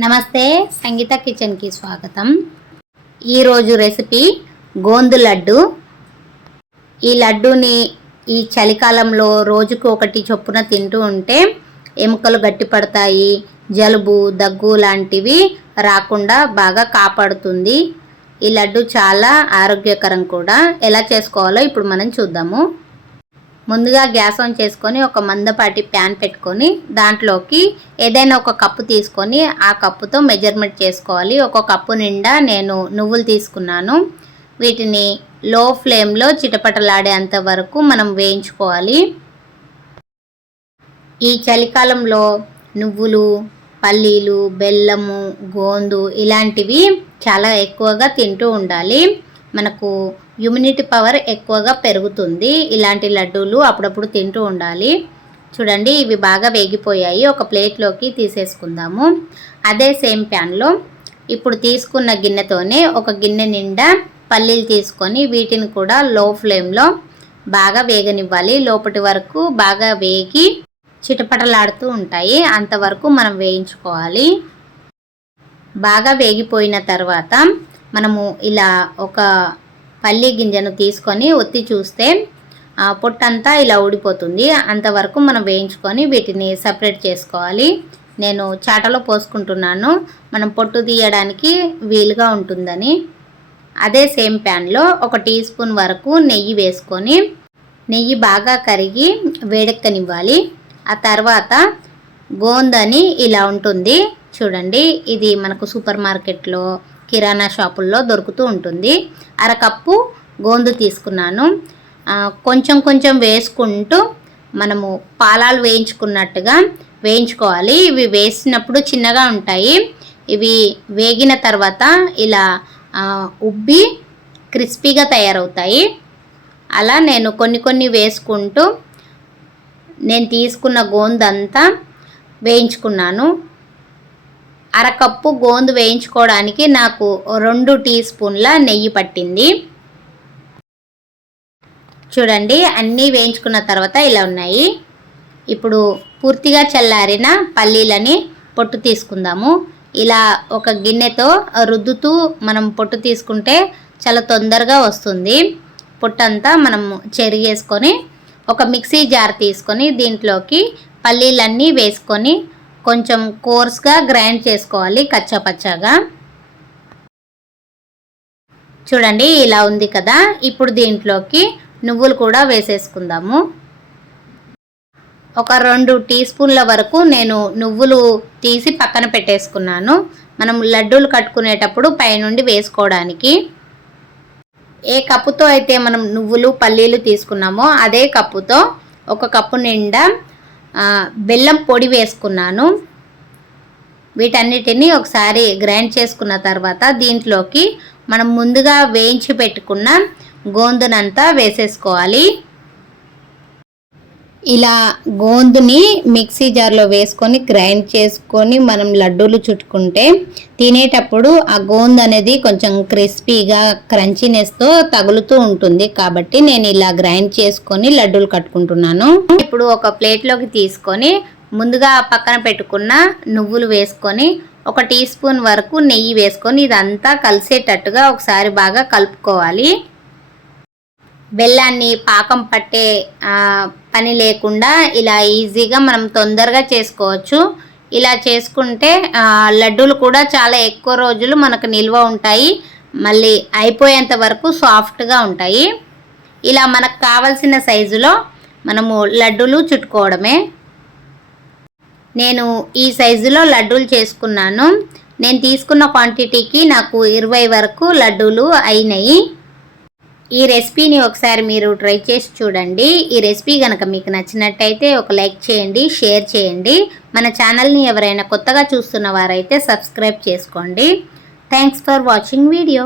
నమస్తే, సంగీత కిచెన్కి స్వాగతం. ఈరోజు రెసిపీ గోందు లడ్డు. ఈ లడ్డూని ఈ చలికాలంలో రోజుకు ఒకటి చొప్పున తింటూ ఉంటే ఎముకలు గట్టిపడతాయి, జలుబు దగ్గు లాంటివి రాకుండా బాగా కాపాడుతుంది. ఈ లడ్డు చాలా ఆరోగ్యకరం కూడా. ఎలా చేసుకోవాలో ఇప్పుడు మనం చూద్దాము. ముందుగా గ్యాస్ ఆన్ చేసుకొని ఒక మందపాటి ప్యాన్ పెట్టుకొని దాంట్లోకి ఏదైనా ఒక కప్పు తీసుకొని ఆ కప్పుతో మెజర్మెంట్ చేసుకోవాలి. ఒక కప్పు నిండా నేను నువ్వులు తీసుకున్నాను. వీటిని లో ఫ్లేమ్లో చిటపటలాడేంత వరకు మనం వేయించుకోవాలి. ఈ చలికాలంలో నువ్వులు, పల్లీలు, బెల్లము, గోందు ఇలాంటివి చాలా ఎక్కువగా తింటూ ఉండాలి. మనకు ఇమ్యూనిటీ పవర్ ఎక్కువగా పెరుగుతుంది. ఇలాంటి లడ్డూలు అప్పుడప్పుడు తింటూ ఉండాలి. చూడండి, ఇవి బాగా వేగిపోయాయి. ఒక ప్లేట్లోకి తీసేసుకుందాము. అదే సేమ్ ప్యాన్లో ఇప్పుడు తీసుకున్న గిన్నెతోనే ఒక గిన్నె నిండా పల్లీలు తీసుకొని వీటిని కూడా లో ఫ్లేమ్లో బాగా వేగనివ్వాలి. లోపటి వరకు బాగా వేగి చిటపటలాడుతూ ఉంటాయి, అంతవరకు మనం వేయించుకోవాలి. బాగా వేగిపోయిన తర్వాత మనము ఇలా ఒక పల్లి గింజను తీసుకొని ఒత్తి చూస్తే పొట్టంతా ఇలా ఊడిపోతుంది. అంతవరకు మనం వేయించుకొని వీటిని సపరేట్ చేసుకోవాలి. నేను చాటలో పోసుకుంటున్నాను, మనం పొట్టు తీయడానికి వీలుగా ఉంటుందని. అదే సేమ్ ప్యాన్లో ఒక టీ స్పూన్ వరకు నెయ్యి వేసుకొని నెయ్యి బాగా కరిగి వేడెక్కనివ్వాలి. ఆ తర్వాత గోందని ఇలా ఉంటుంది చూడండి. ఇది మనకు సూపర్ మార్కెట్లో, కిరాణా షాపుల్లో దొరుకుతూ ఉంటుంది. అరకప్పు గోందు తీసుకున్నాను. కొంచెం కొంచెం వేసుకుంటూ మనము పాలాలు వేయించుకున్నట్టుగా వేయించుకోవాలి. ఇవి వేసినప్పుడు చిన్నగా ఉంటాయి. ఇవి వేగిన తర్వాత ఇలా ఉబ్బి క్రిస్పీగా తయారవుతాయి. అలా నేను కొన్ని కొన్ని వేసుకుంటూ నేను తీసుకున్న గోందు అంతా వేయించుకున్నాను. అరకప్పు గోందు వేయించుకోవడానికి నాకు 2 టీ స్పూన్ల నెయ్యి పట్టింది. చూడండి, అన్నీ వేయించుకున్న తర్వాత ఇలా ఉన్నాయి. ఇప్పుడు పూర్తిగా చల్లారిన పల్లీలని పొట్టు తీసుకుందాము. ఇలా ఒక గిన్నెతో రుద్దుతూ మనం పొట్టు తీసుకుంటే చాలా తొందరగా వస్తుంది. పొట్టంతా మనం చెరిగేసుకొని ఒక మిక్సీ జార్ తీసుకొని దీంట్లోకి పల్లీలన్నీ వేసుకొని కొంచెం కోర్స్గా గ్రైండ్ చేసుకోవాలి, కచ్చాపచ్చాగా. చూడండి, ఇలా ఉంది కదా. ఇప్పుడు దీంట్లోకి నువ్వులు కూడా వేసేసుకుందాము. ఒక 2 టీ స్పూన్ల వరకు నేను నువ్వులు తీసి పక్కన పెట్టేసుకున్నాను, మనం లడ్డూలు కట్టుకునేటప్పుడు పైనుండి వేసుకోవడానికి. ఏ కప్పుతో అయితే మనం నువ్వులు పల్లీలు తీసుకున్నామో అదే కప్పుతో ఒక కప్పు నిండా బెల్లం పొడి వేసుకున్నాను. వీటన్నిటిని ఒకసారి గ్రైండ్ చేసుకున్న తర్వాత దీంట్లోకి మనం ముందుగా వేయించి పెట్టుకున్న గోందునంతా వేసేసుకోవాలి. ఇలా గోందుని మిక్సీ జార్లో వేసుకొని గ్రైండ్ చేసుకొని మనం లడ్డూలు చుట్టుకుంటే తినేటప్పుడు ఆ గోందు అనేది కొంచెం క్రిస్పీగా క్రంచీనెస్తో తగులుతూ ఉంటుంది. కాబట్టి నేను ఇలా గ్రైండ్ చేసుకొని లడ్డూలు కట్టుకుంటున్నాను. ఇప్పుడు ఒక ప్లేట్లోకి తీసుకొని ముందుగా పక్కన పెట్టుకున్న నువ్వులు వేసుకొని ఒక టీ స్పూన్ వరకు నెయ్యి వేసుకొని ఇదంతా కలిసేటట్టుగా ఒకసారి బాగా కలుపుకోవాలి. బెల్లాన్ని పాకం పట్టే పని లేకుండా ఇలా ఈజీగా మనం తొందరగా చేసుకోవచ్చు. ఇలా చేసుకుంటే లడ్డూలు కూడా చాలా ఎక్కువ రోజులు మనకు నిల్వ ఉంటాయి, మళ్ళీ అయిపోయేంత వరకు సాఫ్ట్గా ఉంటాయి. ఇలా మనకు కావలసిన సైజులో మనము లడ్డూలు చుట్టుకోవడమే. నేను ఈ సైజులో లడ్డూలు చేసుకున్నాను. నేను తీసుకున్న క్వాంటిటీకి నాకు 20 వరకు లడ్డూలు అయినాయి. ఈ రెసిపీని ఒకసారి మీరు ట్రై చేసి చూడండి. ఈ రెసిపీ కనుక మీకు నచ్చినట్టయితే ఒక లైక్ చేయండి, షేర్ చేయండి. మన ఛానల్ని ఎవరైనా కొత్తగా చూస్తున్న వారైతే సబ్స్క్రైబ్ చేసుకోండి. Thanks for watching video.